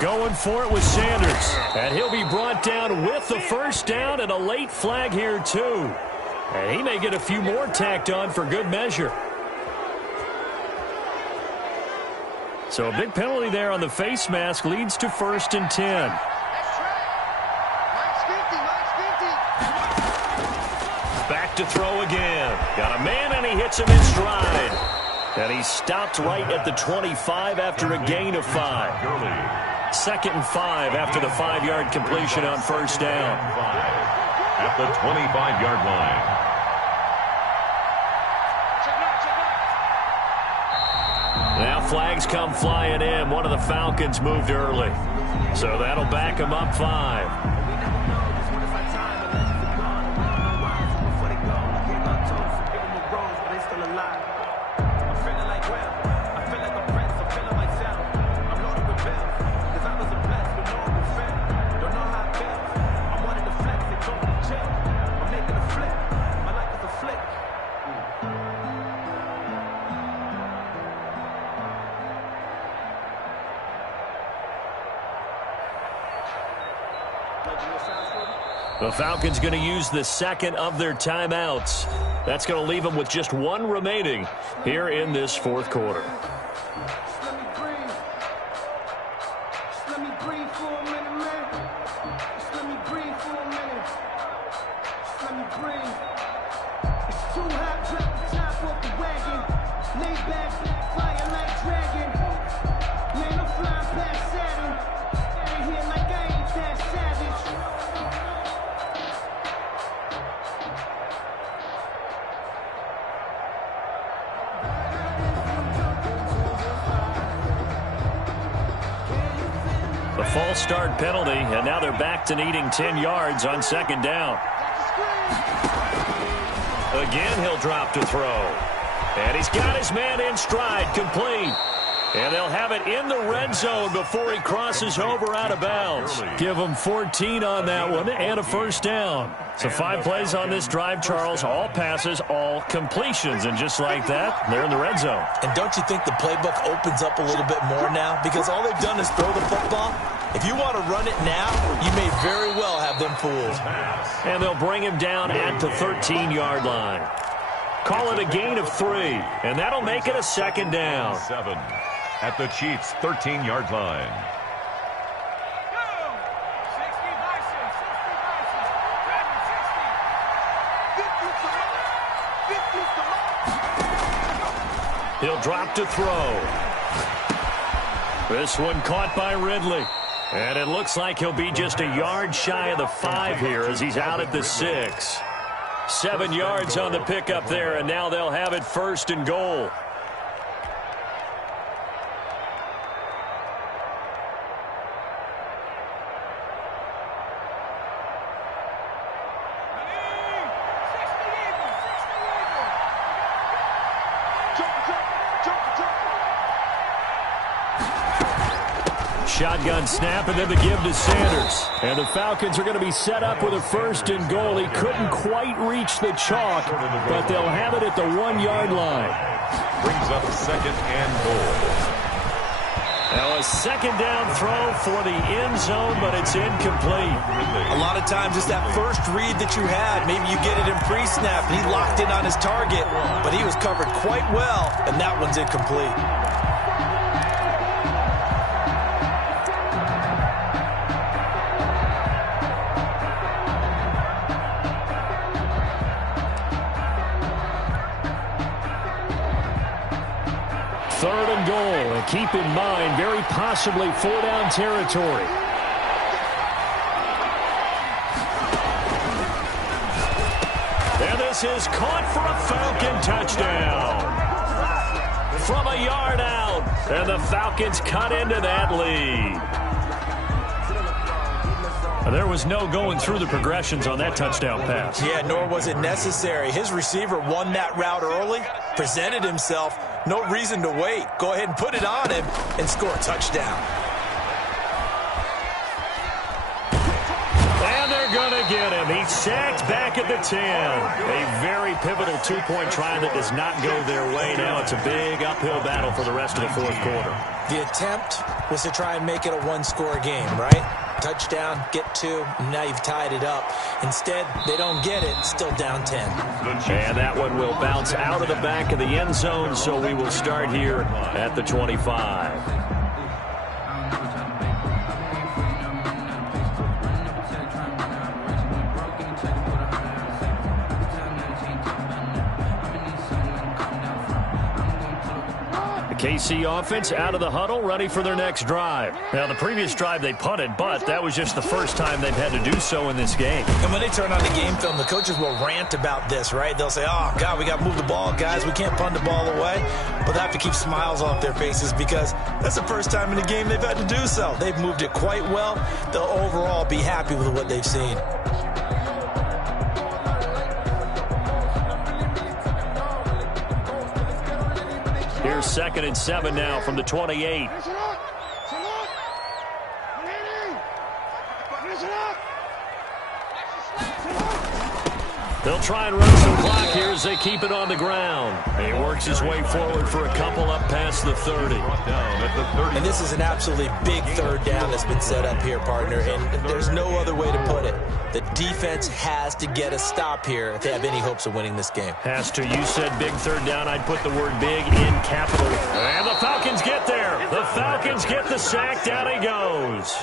Going for it with Sanders. And he'll be brought down with the 1st down and a late flag here, too. And he may get a few more tacked on for good measure. So a big penalty there on the face mask leads to 1st and 10. Back to throw again. Got a man, and he hits him in stride. And he stopped right at the 25 after a gain of 5. 2nd and 5 after the 5-yard completion on 1st down. At the 25-yard line. Now flags come flying in. One of the Falcons moved early. So that'll back him up 5. The Falcons going to use the 2nd of their timeouts. That's going to leave them with just 1 remaining here in this 4th quarter. False start penalty, and now they're back to needing 10 yards on 2nd down. Again, he'll drop to throw. And he's got his man in stride, complete. And they'll have it in the red zone before he crosses over out of bounds. Give him 14 on that one and a 1st down. So 5 plays on this drive, Charles. All passes, all completions. And just like that, they're in the red zone. And don't you think the playbook opens up a little bit more now? Because all they've done is throw the football. If you want to run it now, you may very well have them fooled. And they'll bring him down at the 13-yard line. Call it a gain of 3, and that'll make it a 2nd down. 7 at the Chiefs' 13-yard line. He'll drop to throw. This one caught by Ridley. And it looks like he'll be just a yard shy of the 5 here as he's out at the 6. 7 yards on the pickup there, and now they'll have it 1st and goal. Shotgun snap, and then the give to Sanders. And the Falcons are going to be set up with a 1st and goal. He couldn't quite reach the chalk, but they'll have it at the 1-yard line. Brings up 2nd and goal. Now a 2nd down throw for the end zone, but it's incomplete. A lot of times it's that first read that you had. Maybe you get it in pre-snap, and he locked in on his target, but he was covered quite well, and that one's incomplete. Third and goal, and keep in mind, very possibly 4-down territory. And this is caught for a Falcon touchdown. From a yard out, and the Falcons cut into that lead. There was no going through the progressions on that touchdown pass. Yeah, nor was it necessary. His receiver won that route early, presented himself. No reason to wait. Go ahead and put it on him and score a touchdown. And they're going to get him. He's sacked back at the 10. A very pivotal 2-point try that does not go their way. Now it's a big uphill battle for the rest of the 4th quarter. The attempt was to try and make it a 1-score game, right? Touchdown, get 2, and now you've tied it up. Instead, they don't get it, still down 10. And that one will bounce out of the back of the end zone, so we will start here at the 25. KC offense out of the huddle, ready for their next drive. Now, the previous drive they punted, but that was just the first time they've had to do so in this game. And when they turn on the game film, the coaches will rant about this, right? They'll say, oh, God, we got to move the ball, guys. We can't punt the ball away. But they have to keep smiles off their faces because that's the first time in the game they've had to do so. They've moved it quite well. They'll overall be happy with what they've seen. Here's 2nd and 7 now from the 28. They'll try and run some clock here as they keep it on the ground. He works his way forward for a couple up past the 30. And this is an absolutely big 3rd down that's been set up here, partner, and there's no other way to put it. The defense has to get a stop here if they have any hopes of winning this game. Has to. You said big 3rd down. I'd put the word big in capital. And the Falcons get there. The Falcons get the sack. Down he goes.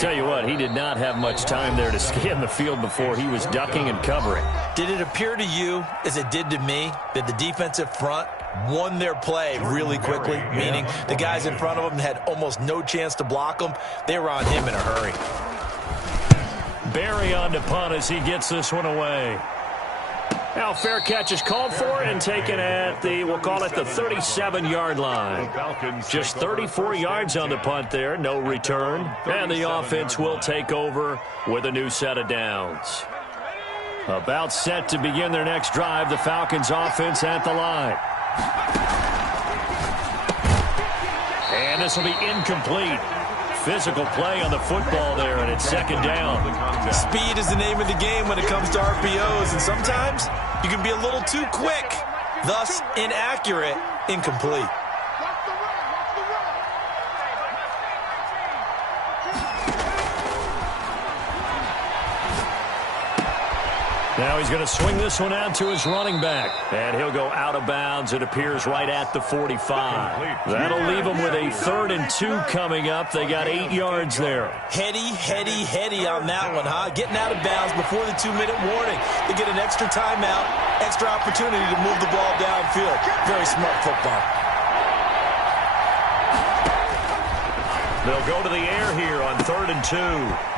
Tell you what, he did not have much time there to scan the field before he was ducking and covering. Did it appear to you, as it did to me, that the defensive front won their play really quickly, meaning the guys in front of them had almost no chance to block them? They were on him in a hurry. Barry on to punt as he gets this one away. Now fair catch is called for and taken at the, we'll call it the 37-yard line. Just 34 yards on the punt there, no return. And the offense will take over with a new set of downs. About set to begin their next drive, the Falcons offense at the line. And this will be incomplete. Physical play on the football there, and it's 2nd down. Speed is the name of the game when it comes to RPOs, and sometimes you can be a little too quick, thus inaccurate, incomplete. Now he's going to swing this one out to his running back. And he'll go out of bounds, it appears, right at the 45. That'll leave them with a 3rd and 2 coming up. They got 8 yards there. Heady on that one, huh? Getting out of bounds before the 2-minute warning. They get an extra timeout, extra opportunity to move the ball downfield. Very smart football. They'll go to the air here on 3rd and 2.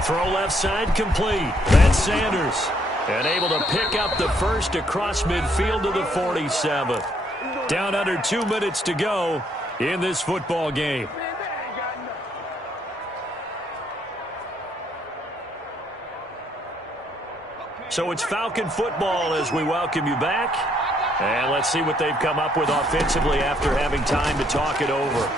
Throw left side complete. That's Sanders. And able to pick up the first across midfield to the 47. Down under 2 minutes to go in this football game. So it's Falcon football as we welcome you back. And let's see what they've come up with offensively after having time to talk it over.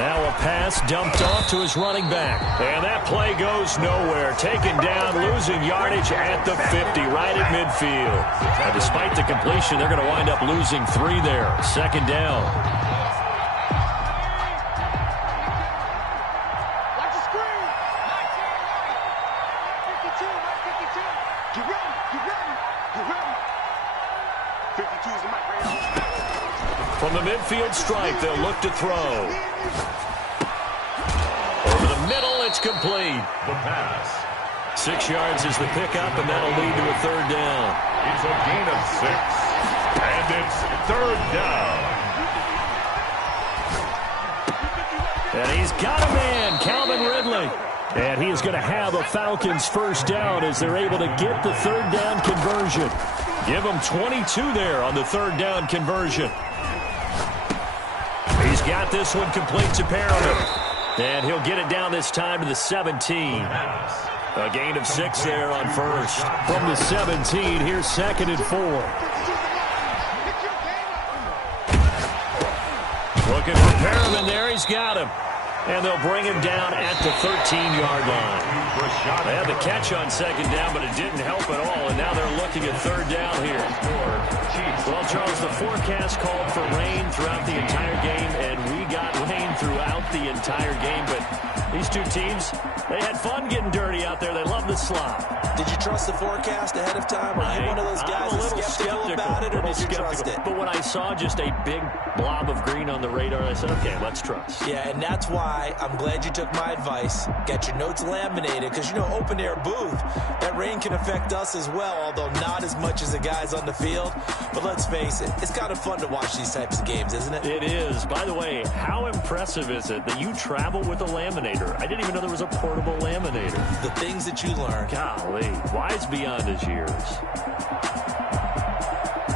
Now a pass dumped off to his running back. And that play goes nowhere. Taken down, losing yardage at the 50, right at midfield. And despite the completion, they're going to wind up losing 3 there. Second down. Watch the screen. 52, 52. Get ready, get ready, get ready. 52's in my ground. From the midfield stripe, they'll look to throw. Over the middle, it's complete. The pass. 6 yards is the pickup, and that'll lead to a third down. It's a gain of 6. And it's third down. And he's got a man, Calvin Ridley. And he is going to have a Falcons first down as they're able to get the third down conversion. Give them 22 there on the third down conversion. He's got this one complete to Perriman. And he'll get it down this time to the 17. A gain of 6 there on first. From the 17, here's 2nd and 4. Looking for Perriman there. He's got him. And they'll bring him down at the 13-yard line. They had the catch on 2nd down, but it didn't help at all. And now they're looking at third down here. Well, Charles, the forecast called for rain throughout the entire game, and we got rain throughout the entire game. But these two teams, they had fun getting dirty out there. They love the slop. Did you trust the forecast ahead of time? Are you one of those guys that's skeptical about it, or did you trust it? But when I saw just a big blob of green on the radar, I said, okay, let's trust. Yeah, and that's why I'm glad you took my advice. Got your notes laminated, because, you know, open air booth, that rain can affect us as well, although not as much as the guys on the field. But let's face it, it's kind of fun to watch these types of games, isn't it? It is. By the way, how impressive is it that you travel with a laminator? I didn't even know there was a portable laminator. The things that you learn. Golly, wise beyond his years.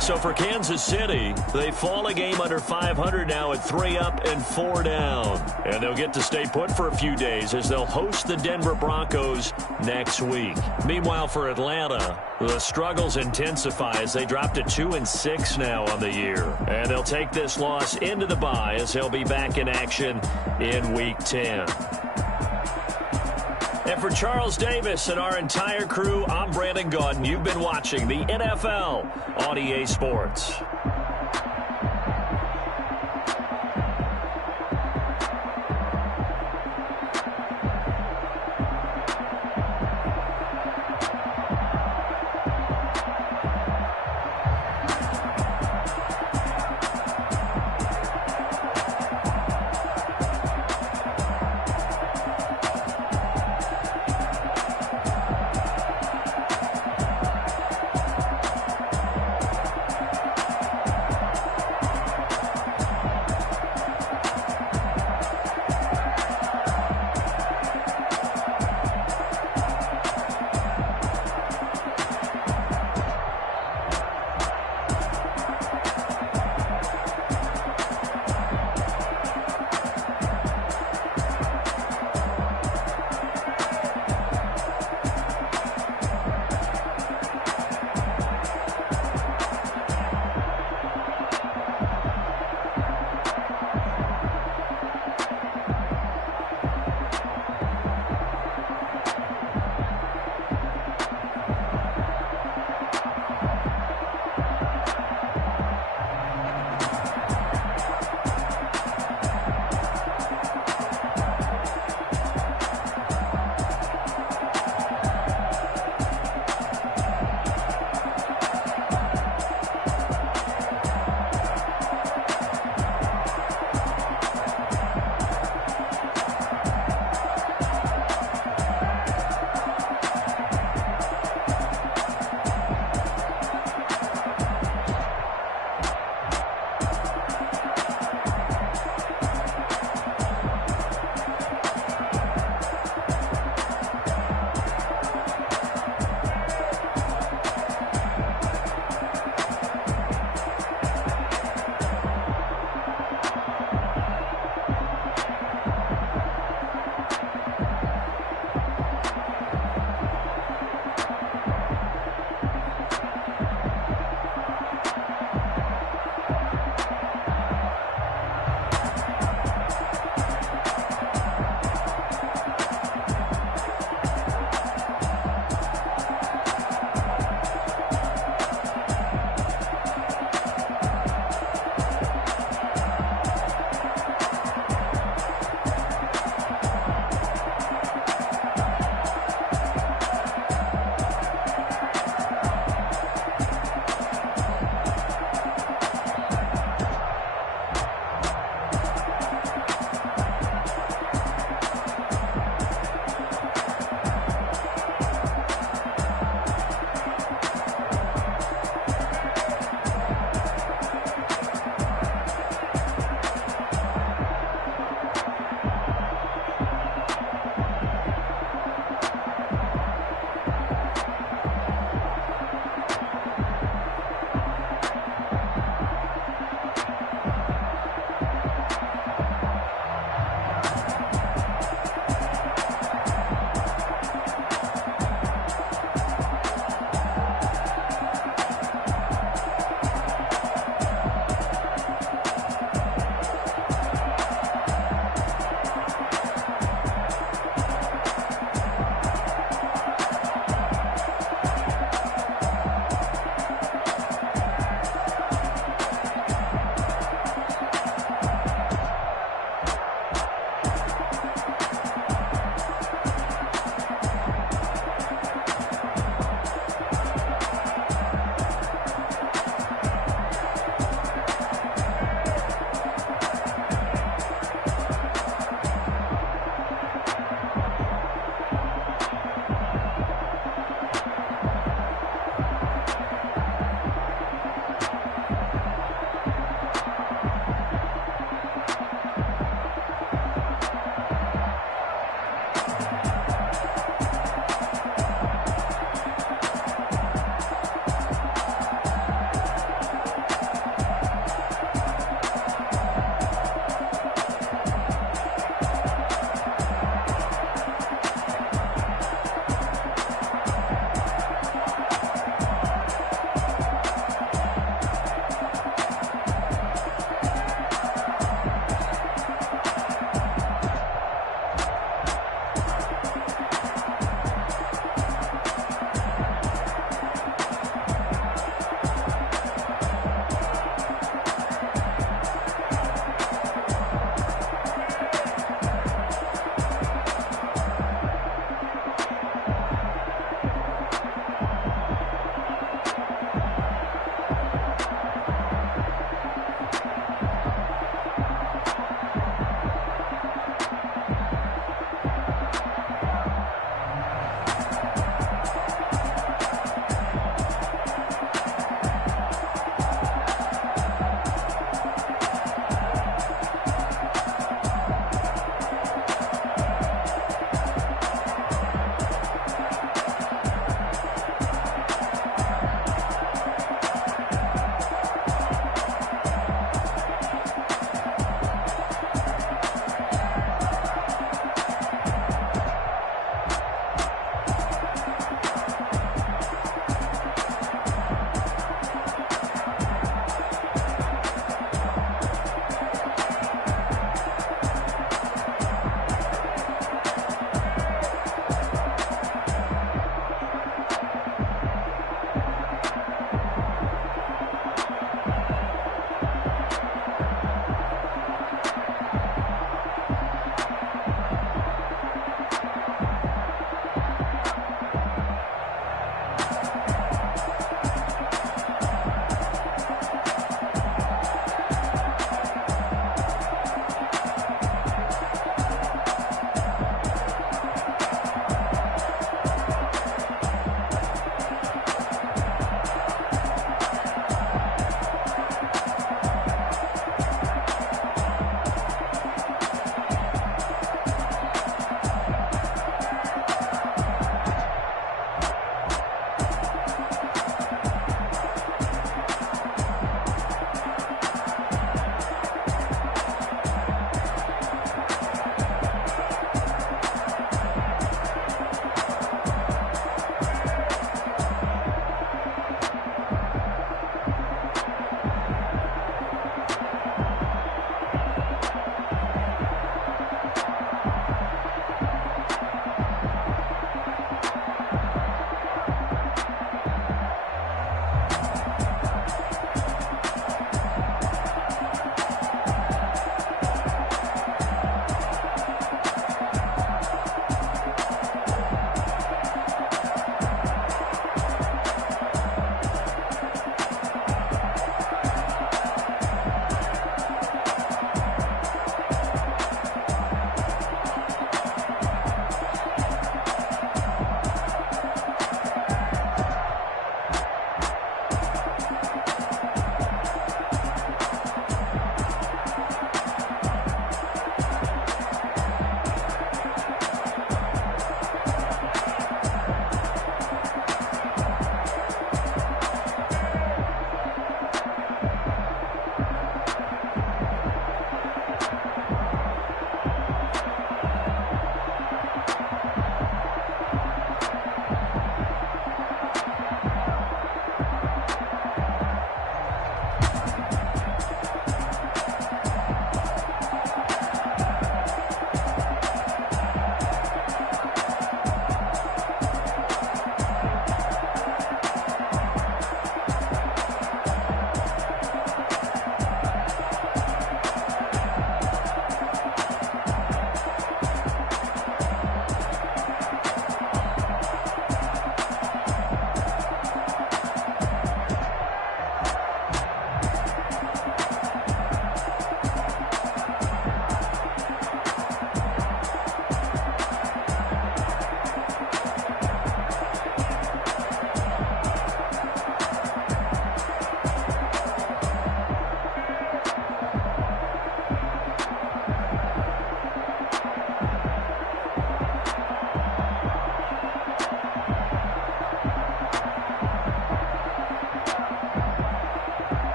So for Kansas City, they fall a game under 500 now at 3 up and 4 down. And they'll get to stay put for a few days as they'll host the Denver Broncos next week. Meanwhile, for Atlanta, the struggles intensify as they drop to 2-6 now on the year. And they'll take this loss into the bye as they'll be back in action in Week 10. And for Charles Davis and our entire crew, I'm Brandon Gaudin. You've been watching the NFL on EA Sports.